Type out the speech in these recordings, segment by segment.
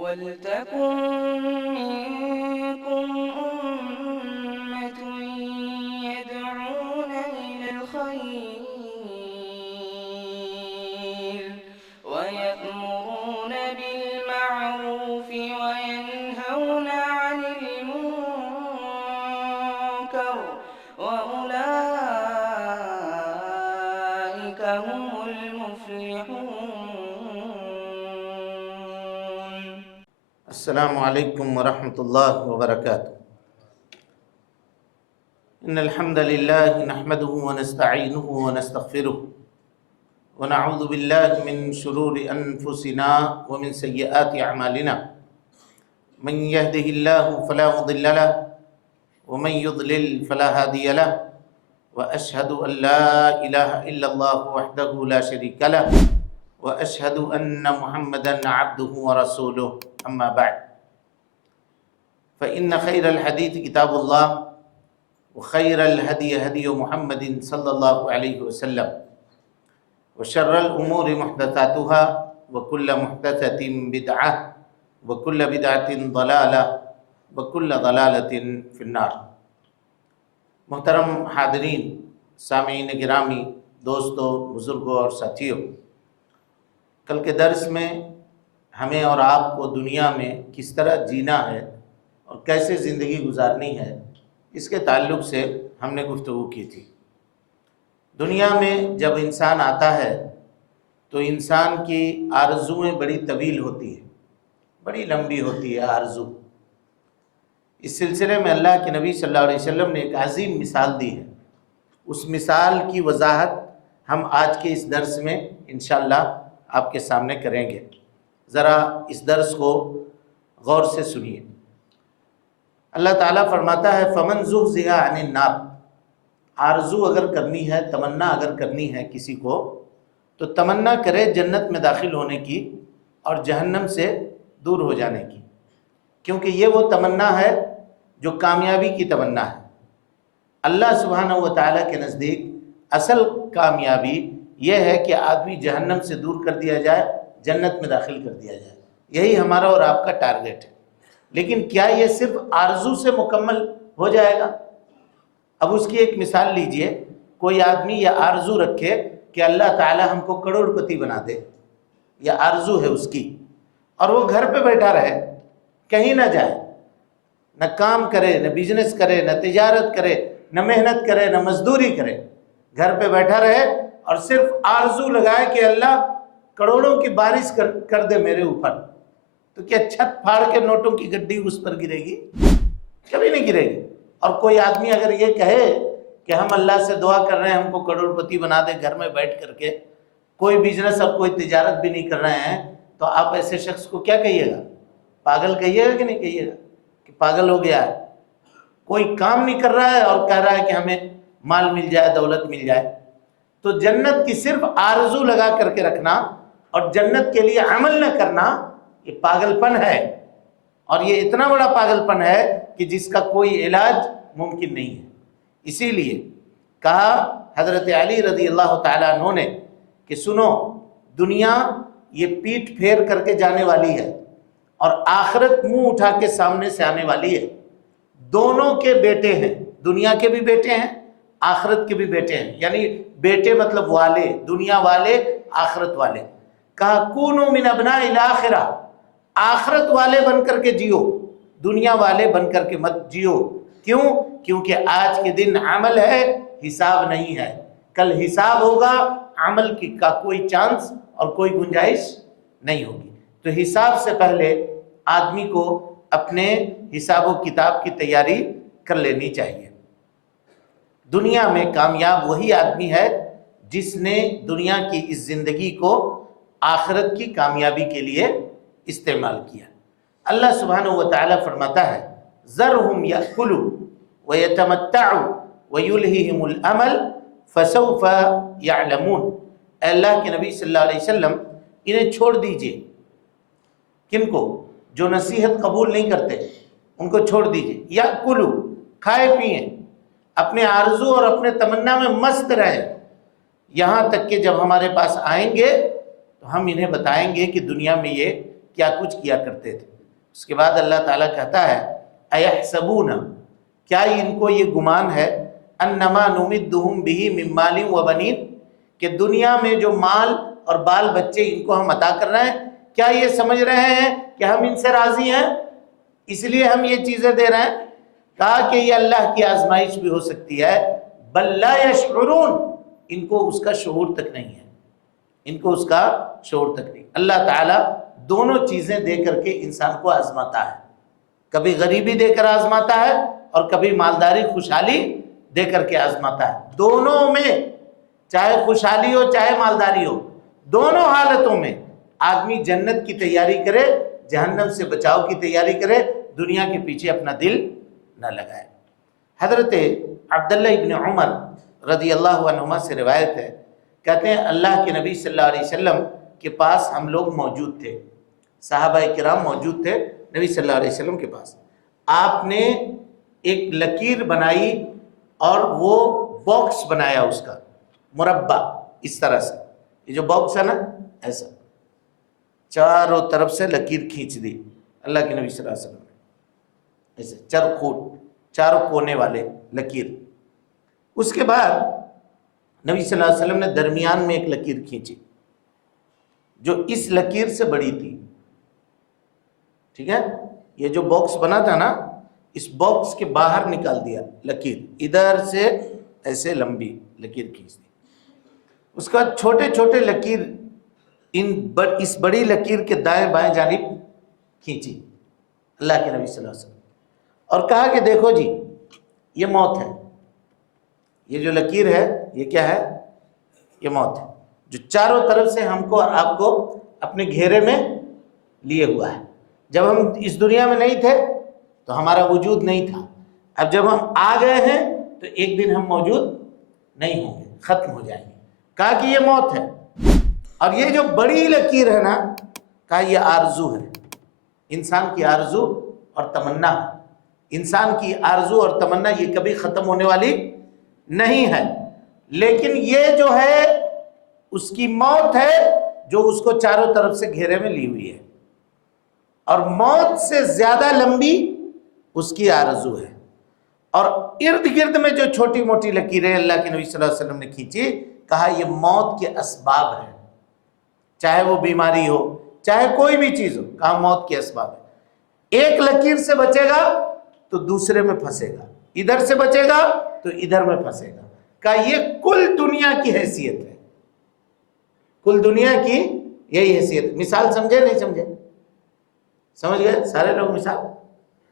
وَلْتَكُن مِّنكُمْ أُمَّةٌ يَدْعُونَ إِلَى الْخَيْرِ وَيَأْمُرُونَ بِالْمَعْرُوفِ وَيَنْهَوْنَ عَنِ الْمُنكَرِ وَأُولَٰئِكَ هُمُ الْمُفْلِحُونَ. السلام علیکم ورحمۃ اللہ وبرکاتہ۔ ان الحمد للہ نحمده ونستعینه ونستغفره ونعوذ باللہ من شرور انفسنا ومن سیئات اعمالنا من يهده الله فلا مضل له ومن يضلل فلا هادي له واشهد ان لا اله الا الله وحده لا شريك له واشهد ان محمدا عبده ورسوله اما بعد فان خير الحديث كتاب الله وخير الهدي هدي محمد صلى الله عليه وسلم وشر الامور محدثاتها وكل محدثة بدعة وكل بدعة ضلالة وكل ضلالة في النار۔ محترم حاضرین، سامعین گرامی، دوستوں، بزرگوں اور ساتھیوں، کل کے درس میں ہمیں اور آپ کو دنیا میں کس طرح جینا ہے اور کیسے زندگی گزارنی ہے، اس کے تعلق سے ہم نے گفتگو کی تھی۔ دنیا میں جب انسان آتا ہے تو انسان کی آرزویں بڑی طویل ہوتی ہیں، بڑی لمبی ہوتی ہے آرزو۔ اس سلسلے میں اللہ کے نبی صلی اللہ علیہ وسلم نے ایک عظیم مثال دی ہے۔ اس مثال کی وضاحت ہم آج کے اس درس میں انشاءاللہ آپ کے سامنے کریں گے۔ ذرا اس درس کو غور سے سنیے۔ اللہ تعالیٰ فرماتا ہے فَمَنْ زُحْزِحَ عَنِ النَّارِ، آرزو اگر کرنی ہے، تمنا اگر کرنی ہے کسی کو، تو تمنا کرے جنت میں داخل ہونے کی اور جہنم سے دور ہو جانے کی، کیونکہ یہ وہ تمنا ہے جو کامیابی کی تمنا ہے۔ اللہ سبحانہ و تعالیٰ کے نزدیک اصل کامیابی یہ ہے کہ آدمی جہنم سے دور کر دیا جائے، جنت میں داخل کر دیا جائے۔ یہی ہمارا اور آپ کا ٹارگٹ ہے۔ لیکن کیا یہ صرف آرزو سے مکمل ہو جائے گا؟ اب اس کی ایک مثال لیجئے۔ کوئی آدمی یہ آرزو رکھے کہ اللہ تعالی ہم کو کروڑ پتی بنا دے، یہ آرزو ہے اس کی، اور وہ گھر پہ بیٹھا رہے، کہیں نہ جائے، نہ کام کرے، نہ بزنس کرے، نہ تجارت کرے، نہ محنت کرے، نہ مزدوری کرے، گھر پہ بیٹھا رہے اور صرف آرزو لگائے کہ اللہ کروڑوں کی بارش کر دے میرے اوپر، تو کیا چھت پھاڑ کے نوٹوں کی گڈی اس پر گرے گی؟ کبھی نہیں گرے گی۔ اور کوئی آدمی اگر یہ کہے کہ ہم اللہ سے دعا کر رہے ہیں ہم کو کروڑ پتی بنا دے گھر میں بیٹھ کر کے، کوئی بزنس اور کوئی تجارت بھی نہیں کر رہے ہیں، تو آپ ایسے شخص کو کیا کہیے گا؟ پاگل کہیے گا کہ نہیں کہیے گا کہ پاگل ہو گیا ہے؟ کوئی کام نہیں کر رہا ہے اور کہہ رہا ہے کہ ہمیں مال مل جائے، دولت مل جائے۔ تو جنت کی صرف آرزو لگا کر کے رکھنا اور جنت کے لیے عمل نہ کرنا، یہ پاگل پن ہے، اور یہ اتنا بڑا پاگل پن ہے کہ جس کا کوئی علاج ممکن نہیں ہے۔ اسی لیے کہا حضرت علی رضی اللہ تعالیٰ عنہ نے کہ سنو، دنیا یہ پیٹھ پھیر کر کے جانے والی ہے اور آخرت منہ اٹھا کے سامنے سے آنے والی ہے۔ دونوں کے بیٹے ہیں، دنیا کے بھی بیٹے ہیں، آخرت کے بھی بیٹے ہیں، یعنی بیٹے مطلب والے، دنیا والے، آخرت والے۔ کہا کونوا من ابناء الاخرہ، آخرت والے بن کر کے جیو، دنیا والے بن کر کے مت جیو۔ کیوں؟ کیونکہ آج کے دن عمل ہے، حساب نہیں ہے۔ کل حساب ہوگا، عمل کی کا کوئی چانس اور کوئی گنجائش نہیں ہوگی۔ تو حساب سے پہلے آدمی کو اپنے حساب و کتاب کی تیاری کر لینی چاہیے۔ دنیا میں کامیاب وہی آدمی ہے جس نے دنیا کی اس زندگی کو آخرت کی کامیابی کے لیے استعمال کیا۔ اللہ سبحانہ و تعالیٰ فرماتا ہے ذرہم یأکلوا ویتمتعوا ویلہہم الامل فسوف یعلمون۔ اے اللہ کے نبی صلی اللہ علیہ وسلم انہیں چھوڑ دیجئے۔ کن کو؟ جو نصیحت قبول نہیں کرتے ان کو چھوڑ دیجئے۔ یأکلوا، کھائے پئیں، اپنے آرزو اور اپنے تمنا میں مست رہیں، یہاں تک کہ جب ہمارے پاس آئیں گے تو ہم انہیں بتائیں گے کہ دنیا میں یہ کیا کچھ کیا کرتے تھے۔ اس کے بعد اللہ تعالیٰ کہتا ہے اَيَحْسَبُونَ، کیا ان کو یہ گمان ہے، اَنَّمَا نُمِدُّهُمْ بِهِ مِن مَالٍ وَبَنِينَ، کہ دنیا میں جو مال اور بال بچے ان کو ہم عطا کر رہے ہیں، کیا یہ سمجھ رہے ہیں کہ ہم ان سے راضی ہیں اس لیے ہم یہ چیزیں دے رہے ہیں؟ کہا کہ یہ اللہ کی آزمائش بھی ہو سکتی ہے، بل لا یشعرون، ان کو اس کا شعور تک نہیں ہے، ان کو اس کا شعور تک نہیں۔ اللہ تعالیٰ دونوں چیزیں دے کر کے انسان کو آزماتا ہے، کبھی غریبی دے کر آزماتا ہے اور کبھی مالداری خوشحالی دے کر کے آزماتا ہے۔ دونوں میں، چاہے خوشحالی ہو چاہے مالداری ہو، دونوں حالتوں میں آدمی جنت کی تیاری کرے، جہنم سے بچاؤ کی تیاری کرے، دنیا کے پیچھے اپنا دل نہ لگائے۔ حضرت عبداللہ ابن عمر رضی اللہ عنہما سے روایت ہے، کہتے ہیں اللہ کے نبی صلی اللہ علیہ وسلم کے پاس ہم لوگ موجود تھے، صحابہ کرام موجود تھے نبی صلی اللہ علیہ وسلم کے پاس۔ آپ نے ایک لکیر بنائی اور وہ باکس بنایا، اس کا مربع اس طرح سے، یہ جو باکس ہے نا ایسا، چاروں طرف سے لکیر کھینچ دی اللہ کے نبی صلی اللہ علیہ وسلم نے، ایسے چاروں کونے والے لکیر۔ اس کے بعد نبی صلی اللہ علیہ وسلم نے درمیان میں ایک لکیر کھینچی جو اس لکیر سے بڑی تھی، ٹھیک ہے؟ یہ جو باکس بنا تھا نا، اس باکس کے باہر نکال دیا لکیر، ادھر سے ایسے لمبی لکیر کھینچ دی۔ اس کا چھوٹے چھوٹے لکیر اس بڑی لکیر کے دائیں بائیں جانب کھینچی اللہ کے نبی صلی اللہ علیہ وسلم، اور کہا کہ دیکھو جی یہ موت ہے، یہ جو لکیر ہے یہ کیا ہے؟ یہ موت ہے، جو چاروں طرف سے ہم کو اور آپ کو اپنے گھیرے میں لیے ہوا ہے۔ جب ہم اس دنیا میں نہیں تھے تو ہمارا وجود نہیں تھا، اب جب ہم آ گئے ہیں تو ایک دن ہم موجود نہیں ہوں گے، ختم ہو جائیں گے۔ کہا کہ یہ موت ہے، اور یہ جو بڑی لکیر ہے نا، کہا یہ آرزو ہے، انسان کی آرزو اور تمنا۔ انسان کی آرزو اور تمنا یہ کبھی ختم ہونے والی نہیں ہے، لیکن یہ جو ہے اس کی موت ہے جو اس کو چاروں طرف سے گھیرے میں لی ہوئی ہے، اور موت سے زیادہ لمبی اس کی آرزو ہے۔ اور ارد گرد میں جو چھوٹی موٹی لکیریں اللہ کے نبی صلی اللہ علیہ وسلم نے کھینچی، کہا یہ موت کے اسباب ہیں، چاہے وہ بیماری ہو چاہے کوئی بھی چیز ہو، کہا موت کے اسباب ہے۔ ایک لکیر سے بچے گا تو دوسرے میں پھنسے گا، ادھر سے بچے گا تو ادھر میں پھنسے گا۔ کہا یہ کل دنیا کی حیثیت ہے، کل دنیا کی یہی حیثیت۔ مثال سمجھے نہیں سمجھے؟ سمجھ گئے سارے لوگ مثال؟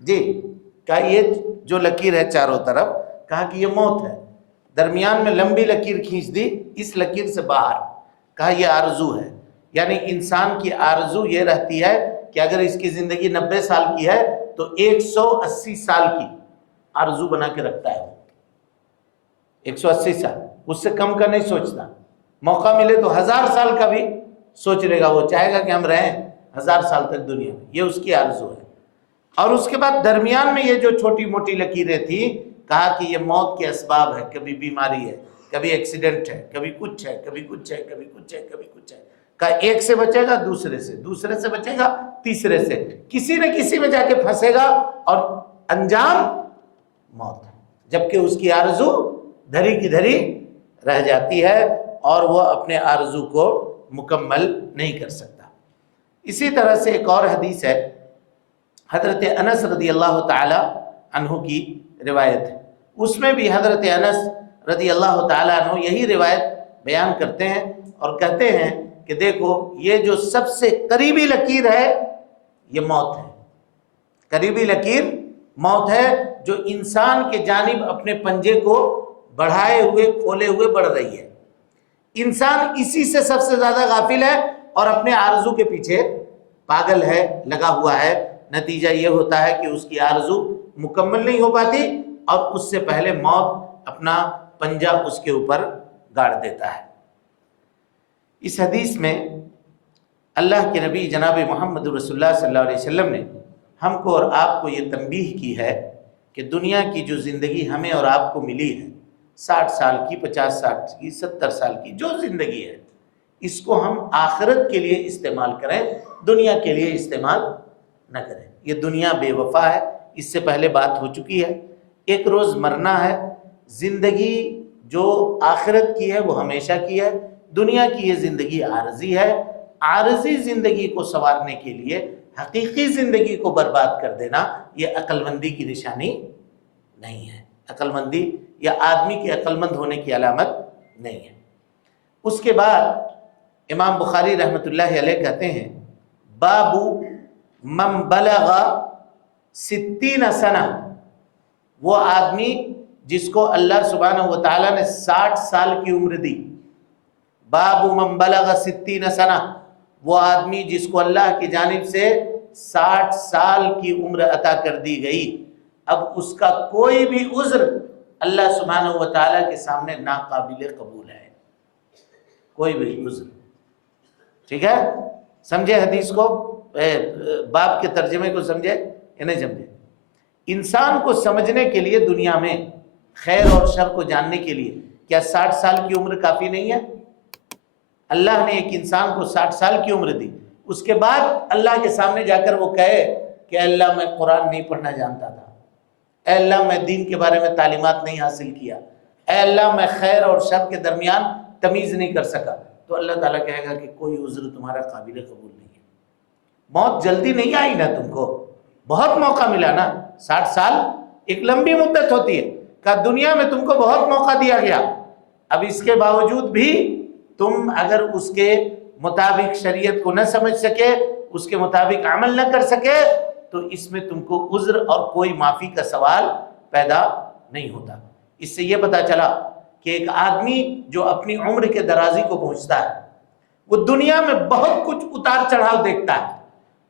جی، کہا یہ جو لکیر ہے چاروں طرف، کہا کہ یہ موت ہے، درمیان میں لمبی لکیر کھینچ دی اس لکیر سے باہر، کہا یہ آرزو ہے۔ یعنی انسان کی آرزو یہ رہتی ہے کہ اگر اس کی زندگی 90 سال کی ہے تو 180 سال کی آرزو بنا کے رکھتا ہے، 180 سال، اس سے کم کا نہیں سوچتا۔ موقع ملے تو 1000 سال کا بھی سوچ لے گا، وہ چاہے گا کہ ہم رہیں 1000 سال تک دنیا میں، یہ اس کی آرزو ہے۔ اور اس کے بعد درمیان میں یہ جو چھوٹی موٹی لکیریں تھیں، کہا کہ یہ موت کے اسباب ہے، کبھی بیماری ہے، کبھی ایکسیڈنٹ ہے، کبھی کچھ ہے، کبھی کچھ ہے، کبھی کچھ ہے، کبھی کچھ ہے۔ کہا ایک سے بچے گا دوسرے سے، دوسرے سے بچے گا تیسرے سے، کسی نہ کسی میں جا کے پھنسے گا اور انجام موت ہے، جبکہ اس کی آرزو دھری کی دھری رہ جاتی ہے اور وہ اپنے آرزو کو مکمل نہیں کر سکتا۔ اسی طرح سے ایک اور حدیث ہے، حضرت انس رضی اللہ تعالی عنہ کی روایت ہے، اس میں بھی حضرت انس رضی اللہ تعالی عنہ یہی روایت بیان کرتے ہیں اور کہتے ہیں کہ دیکھو یہ جو سب سے قریبی لکیر ہے یہ موت ہے، قریبی لکیر موت ہے، جو انسان کے جانب اپنے پنجے کو بڑھائے ہوئے کھولے ہوئے بڑھ رہی ہے۔ انسان اسی سے سب سے زیادہ غافل ہے اور اپنے آرزو کے پیچھے پاگل ہے، لگا ہوا ہے۔ نتیجہ یہ ہوتا ہے کہ اس کی آرزو مکمل نہیں ہو پاتی اور اس سے پہلے موت اپنا پنجہ اس کے اوپر گاڑ دیتا ہے۔ اس حدیث میں اللہ کے نبی جناب محمد رسول اللہ صلی اللہ علیہ وسلم نے ہم کو اور آپ کو یہ تنبیہ کی ہے کہ دنیا کی جو زندگی ہمیں اور آپ کو ملی ہے، 60 سال کی، 50 سال کی، 70 سال کی جو زندگی ہے، اس کو ہم آخرت کے لیے استعمال کریں، دنیا کے لیے استعمال نہ کریں۔ یہ دنیا بے وفا ہے، اس سے پہلے بات ہو چکی ہے، ایک روز مرنا ہے۔ زندگی جو آخرت کی ہے وہ ہمیشہ کی ہے، دنیا کی یہ زندگی عارضی ہے۔ عارضی زندگی کو سنوارنے کے لیے حقیقی زندگی کو برباد کر دینا یہ عقل مندی کی نشانی نہیں ہے، عقل مندی یا آدمی کے عقل مند ہونے کی علامت نہیں ہے۔ اس کے بعد امام بخاری رحمۃ اللہ علیہ کہتے ہیں باب من بلغ 60 سنہ، وہ آدمی جس کو اللہ سبحانہ و تعالیٰ نے 60 سال کی عمر دی۔ باب من بلغ 60 سنہ، وہ آدمی جس کو اللہ کی جانب سے 60 سال کی عمر عطا کر دی گئی، اب اس کا کوئی بھی عذر اللہ سبحانہ و تعالیٰ کے سامنے ناقابل قبول ہے، کوئی بھی عذر۔ ٹھیک ہے، سمجھے حدیث کو، باب کے ترجمے کو سمجھے یا نہیں سمجھے؟ انسان کو سمجھنے کے لیے دنیا میں خیر اور شر کو جاننے کے لیے کیا 60 سال کی عمر کافی نہیں ہے؟ اللہ نے ایک انسان کو 60 سال کی عمر دی، اس کے بعد اللہ کے سامنے جا کر وہ کہے کہ اے اللہ میں قرآن نہیں پڑھنا جانتا تھا، اے اللہ میں دین کے بارے میں تعلیمات نہیں حاصل کیا، اے اللہ میں خیر اور شر کے درمیان تمیز نہیں کر سکا، تو اللہ تعالیٰ کہے گا کہ کوئی عذر تمہارا قابل قبول نہیں ہے۔ موت جلدی نہیں آئی نا، تم کو بہت موقع ملا نا، 60 سال ایک لمبی مدت ہوتی ہے، کہ دنیا میں تم کو بہت موقع دیا گیا، اب اس کے باوجود بھی تم اگر اس کے مطابق شریعت کو نہ سمجھ سکے، اس کے مطابق عمل نہ کر سکے، تو اس میں تم کو عذر اور کوئی معافی کا سوال پیدا نہیں ہوتا۔ اس سے یہ پتا چلا کہ ایک آدمی جو اپنی عمر کے درازی کو پہنچتا ہے، وہ دنیا میں بہت کچھ اتار چڑھاؤ دیکھتا ہے،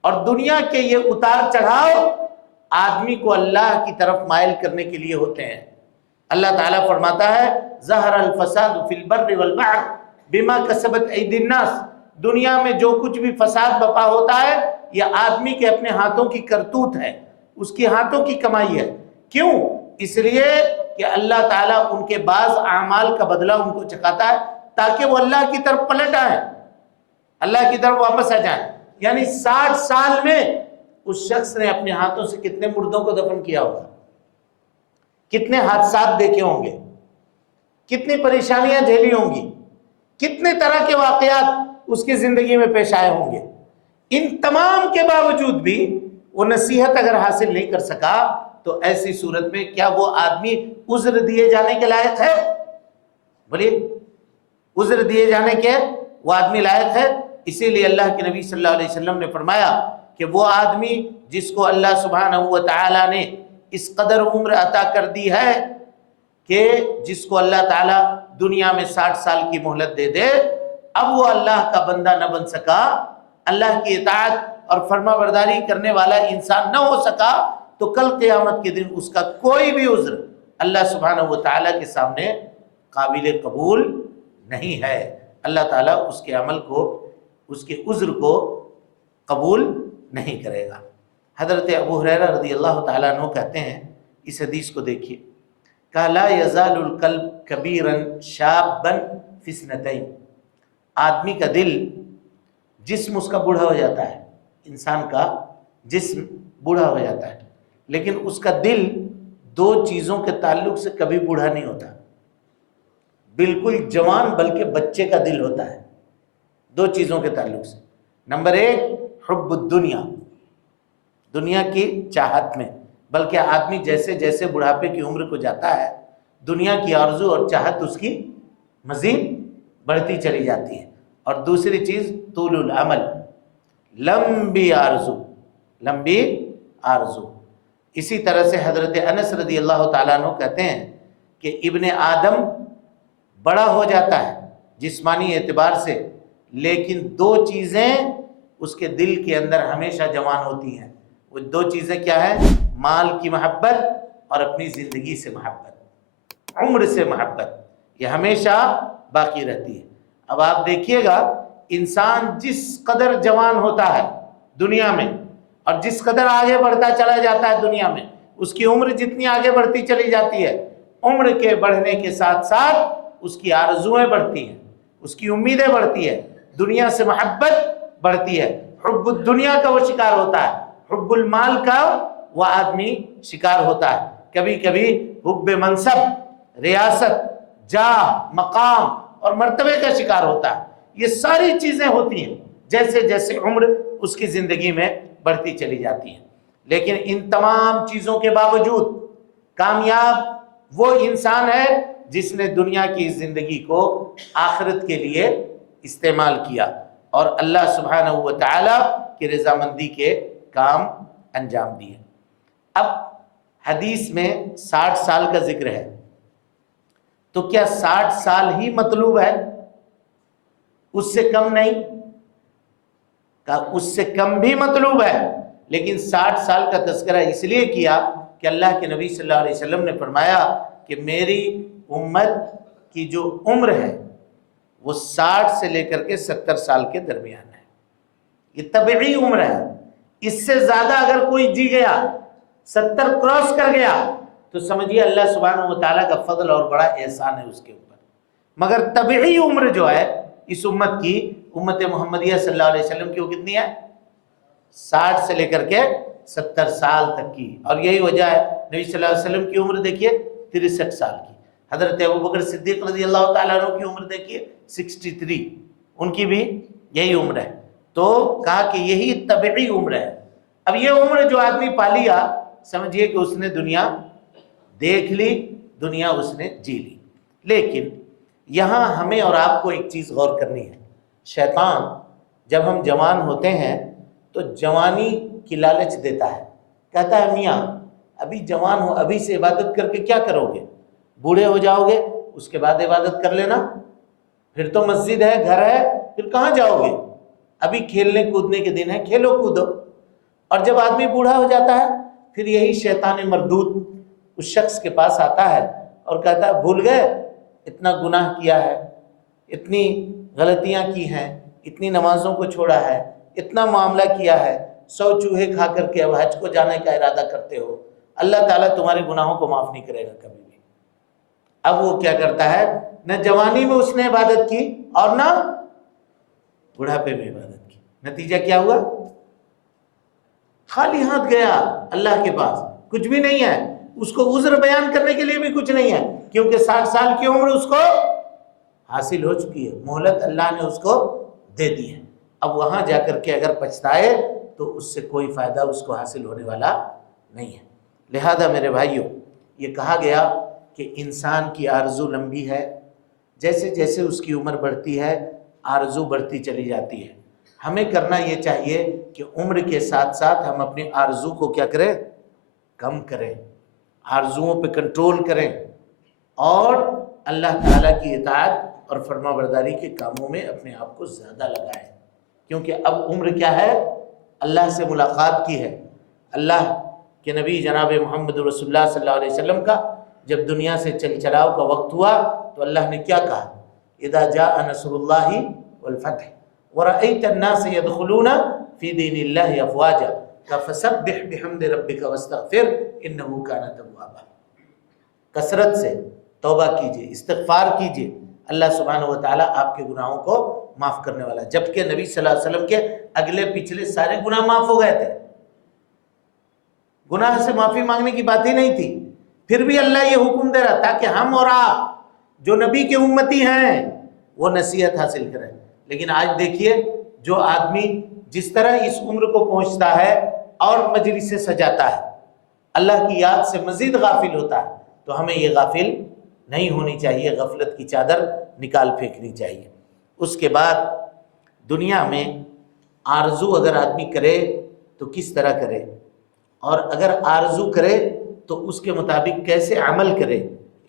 اور دنیا کے یہ اتار چڑھاؤ آدمی کو اللہ کی طرف مائل کرنے کے لیے ہوتے ہیں۔ اللہ تعالیٰ فرماتا ہے ظہر الفساد فی البر والبحر بما کسبت ایدی الناس، دنیا میں جو کچھ بھی فساد بپا ہوتا ہے یہ آدمی کے اپنے ہاتھوں کی کرتوت ہے، اس کی ہاتھوں کی کمائی ہے۔ کیوں؟ اس لیے کہ اللہ تعالیٰ ان کے بعض اعمال کا بدلہ ان کو چکھاتا ہے تاکہ وہ اللہ کی طرف پلٹ آئیں، اللہ کی طرف واپس آ جائیں۔ یعنی 60 سال میں اس شخص نے اپنے ہاتھوں سے کتنے مردوں کو دفن کیا ہوگا، کتنے حادثات دیکھے ہوں گے، کتنی پریشانیاں جھیلی ہوں گی، کتنے طرح کے واقعات اس کی زندگی میں پیش آئے ہوں گے۔ ان تمام کے باوجود بھی وہ نصیحت اگر حاصل نہیں کر سکا تو ایسی صورت میں کیا وہ آدمی عذر دیے جانے کے لائق ہے؟ بولیے، عذر دیے جانے کے وہ آدمی لائق ہے؟ اسی لیے اللہ کے نبی صلی اللہ علیہ وسلم نے فرمایا کہ وہ آدمی جس کو اللہ سبحانہ و تعالیٰ نے اس قدر عمر عطا کر دی ہے کہ جس کو اللہ تعالیٰ دنیا میں 60 سال کی مہلت دے دے، اب وہ اللہ کا بندہ نہ بن سکا، اللہ کی اطاعت اور فرما برداری کرنے والا انسان نہ ہو سکا، تو کل قیامت کے دن اس کا کوئی بھی عذر اللہ سبحانہ و تعالیٰ کے سامنے قابل قبول نہیں ہے۔ اللہ تعالیٰ اس کے عمل کو، اس کے عذر کو قبول نہیں کرے گا۔ حضرت ابو ہریرہ رضی اللہ تعالیٰ عنہ کہتے ہیں، اس حدیث کو دیکھیے، کہ لا یزال القلب کبیرا شابا فی اثنتین، آدمی کا دل، جسم اس کا بوڑھا ہو جاتا ہے، انسان کا جسم بوڑھا ہو جاتا ہے، لیکن اس کا دل 2 چیزوں کے تعلق سے کبھی بوڑھا نہیں ہوتا، بالکل جوان بلکہ بچے کا دل ہوتا ہے 2 چیزوں کے تعلق سے۔ نمبر 1 حب الدنیا، دنیا کی چاہت میں، بلکہ آدمی جیسے جیسے بڑھاپے کی عمر کو جاتا ہے دنیا کی آرزو اور چاہت اس کی مزید بڑھتی چلی جاتی ہے۔ اور دوسری چیز طول العمل، لمبی آرزو، لمبی آرزو۔ اسی طرح سے حضرت انس رضی اللہ تعالیٰ عنہ کہتے ہیں کہ ابن آدم بڑا ہو جاتا ہے جسمانی اعتبار سے، لیکن 2 چیزیں اس کے دل کے اندر ہمیشہ جوان ہوتی ہیں۔ وہ 2 چیزیں کیا ہیں؟ مال کی محبت اور اپنی زندگی سے محبت، عمر سے محبت، یہ ہمیشہ باقی رہتی ہے۔ اب آپ دیکھیے گا، انسان جس قدر جوان ہوتا ہے دنیا میں اور جس قدر آگے بڑھتا چلا جاتا ہے دنیا میں، اس کی عمر جتنی آگے بڑھتی چلی جاتی ہے، عمر کے بڑھنے کے ساتھ ساتھ اس کی آرزویں بڑھتی ہیں، اس کی امیدیں بڑھتی ہیں، دنیا سے محبت بڑھتی ہے، حب الدنیا کا وہ شکار ہوتا ہے، حب المال کا وہ آدمی شکار ہوتا ہے، کبھی کبھی حب منصب، ریاست، جاہ، مقام اور مرتبے کا شکار ہوتا ہے۔ یہ ساری چیزیں ہوتی ہیں جیسے جیسے عمر اس کی زندگی میں بڑھتی چلی جاتی ہے۔ لیکن ان تمام چیزوں کے باوجود کامیاب وہ انسان ہے جس نے دنیا کی زندگی کو آخرت کے لیے استعمال کیا اور اللہ سبحانہ و تعالی کی رضامندی کے کام انجام دیے۔ اب حدیث میں 60 سال کا ذکر ہے، تو کیا 60 سال ہی مطلوب ہے؟ اس سے کم نہیں، اس سے کم بھی مطلوب ہے، لیکن 60 سال کا تذکرہ اس لیے کیا کہ اللہ کے نبی صلی اللہ علیہ وسلم نے فرمایا کہ میری امت کی جو عمر ہے وہ 60 سے لے کر کے 70 سال کے درمیان ہے، یہ طبعی عمر ہے۔ اس سے زیادہ اگر کوئی جی گیا، 70 کراس کر گیا، تو سمجھیے اللہ سبحانہ و تعالیٰ کا فضل اور بڑا احسان ہے اس کے اوپر۔ مگر طبعی عمر جو ہے اس امت کی، امت محمدیہ صلی اللہ علیہ وسلم کی، وہ کتنی ہے؟ 60 سے لے کر کے 70 سال تک کی۔ اور یہی وجہ ہے نبی صلی اللہ علیہ وسلم کی عمر دیکھیے 63 سال کی، حضرت ابوبکر صدیق رضی اللہ تعالیٰ عنہ کی عمر دیکھیے 63، ان کی بھی یہی عمر ہے۔ تو کہا کہ یہی طبعی عمر ہے۔ اب یہ عمر جو آدمی پا لیا، سمجھیے کہ اس نے دنیا دیکھ لی، دنیا اس نے جی لی۔ لیکن یہاں ہمیں اور آپ کو ایک چیز غور کرنی ہے۔ شیطان جب ہم جوان ہوتے ہیں تو جوانی کی لالچ دیتا ہے، کہتا ہے میاں ابھی جوان ہو، ابھی سے عبادت کر کے کیا کرو گے؟ بوڑھے ہو جاؤ گے، اس کے بعد عبادت کر لینا، پھر تو مسجد ہے، گھر ہے، پھر کہاں جاؤ گے؟ ابھی کھیلنے کودنے کے دن ہے، کھیلو کودو۔ اور جب آدمی بوڑھا ہو جاتا ہے پھر یہی شیطان مردود اس شخص کے پاس آتا ہے اور کہتا ہے بھول گئے اتنا گناہ کیا ہے، اتنی غلطیاں کی ہیں، اتنی نمازوں کو چھوڑا ہے، اتنا معاملہ کیا ہے، 100 چوہے کھا کر کے اب حج کو جانے کا ارادہ کرتے ہو، اللہ تعالیٰ تمہارے گناہوں کو معاف نہیں کرے گا کبھی بھی۔ اب وہ کیا کرتا ہے؟ نہ جوانی میں اس نے عبادت کی اور نہ بڑھاپے میں عبادت کی، نتیجہ کیا ہوا؟ خالی ہاتھ گیا اللہ کے پاس، کچھ بھی نہیں ہے، اس کو عذر بیان کرنے کے لیے بھی کچھ نہیں ہے، کیونکہ 60 سال کی عمر اس کو حاصل ہو چکی ہے، مہلت اللہ نے اس کو دے دی ہے۔ اب وہاں جا کر کے اگر پچھتائے تو اس سے کوئی فائدہ اس کو حاصل ہونے والا نہیں ہے۔ لہذا میرے بھائیوں، یہ کہا گیا کہ انسان کی آرزو لمبی ہے، جیسے جیسے اس کی عمر بڑھتی ہے آرزو بڑھتی چلی جاتی ہے۔ ہمیں کرنا یہ چاہیے کہ عمر کے ساتھ ساتھ ہم اپنی آرزو کو کیا کریں؟ کم کریں، آرزوؤں پہ کنٹرول کریں اور اللہ تعالیٰ کی اطاعت اور فرما برداری کے کاموں میں اپنے آپ کو زیادہ لگائیں، کیونکہ اب عمر کیا ہے؟ اللہ سے ملاقات کی ہے۔ اللہ کے نبی جناب محمد رسول اللہ صلی اللہ علیہ وسلم کا جب دنیا سے چل چلاؤ کا وقت ہوا تو اللہ نے کیا کہا؟ اذا جاء نصر اللہ والفتح ورأيت الناس يدخلون في دين الله افواجا فسبح بحمد ربك واستغفر انه كان توابا۔ کثرت سے توبہ کیجئے، استغفار کیجئے، اللہ سبحانہ و تعالیٰ آپ کے گناہوں کو معاف کرنے والا ہے۔ جبکہ نبی صلی اللہ علیہ وسلم کے اگلے پچھلے سارے گناہ معاف ہو گئے تھے، گناہ سے معافی مانگنے کی بات ہی نہیں تھی، پھر بھی اللہ یہ حکم دے رہا تاکہ ہم اور آپ جو نبی کے امتی ہیں وہ نصیحت حاصل کریں۔ لیکن آج دیکھیے جو آدمی جس طرح اس عمر کو پہنچتا ہے اور مجلس سے سجاتا ہے، اللہ کی یاد سے مزید غافل ہوتا ہے، تو ہمیں یہ غافل نہیں ہونی چاہیے، غفلت کی چادر نکال پھینکنی چاہیے۔ اس کے بعد دنیا میں آرزو اگر آدمی کرے تو کس طرح کرے، اور اگر آرزو کرے تو اس کے مطابق کیسے عمل کرے،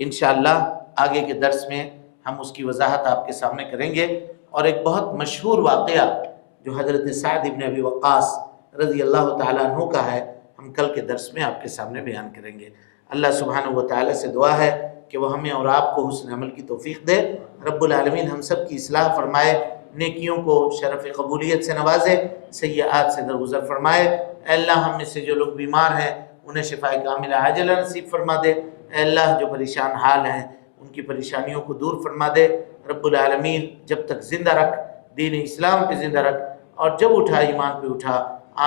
انشاءاللہ آگے کے درس میں ہم اس کی وضاحت آپ کے سامنے کریں گے۔ اور ایک بہت مشہور واقعہ جو حضرت سعد ابن ابی وقاص رضی اللہ تعالیٰ عنہ کا ہے، ہم کل کے درس میں آپ کے سامنے بیان کریں گے۔ اللہ سبحانہ و تعالیٰ سے دعا ہے کہ وہ ہمیں اور آپ کو حسن عمل کی توفیق دے، رب العالمین ہم سب کی اصلاح فرمائے، نیکیوں کو شرف قبولیت سے نوازے، سیئات سے درگزر فرمائے۔ اے اللہ ہم میں سے جو لوگ بیمار ہیں انہیں شفاء کاملہ عاجلہ نصیب فرما دے۔ اے اللہ جو پریشان حال ہیں ان کی پریشانیوں کو دور فرما دے۔ رب العالمین جب تک زندہ رکھ، دین اسلام پہ زندہ رکھ، اور جب اٹھا ایمان پہ اٹھا۔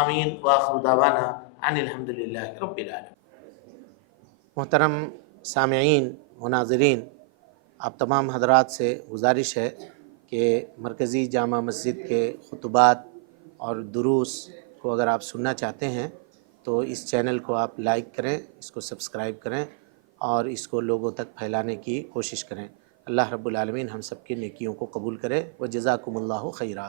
آمین وآخر دعوانا ان الحمدللہ رب العالمین۔ محترم سامعین و ناظرین، آپ تمام حضرات سے گزارش ہے کہ مرکزی جامع مسجد کے خطبات اور دروس کو اگر آپ سننا چاہتے ہیں تو اس چینل کو آپ لائک کریں، اس کو سبسکرائب کریں اور اس کو لوگوں تک پھیلانے کی کوشش کریں۔ اللہ رب العالمین ہم سب کی نیکیوں کو قبول کرے، وجزاکم اللہ خیرا۔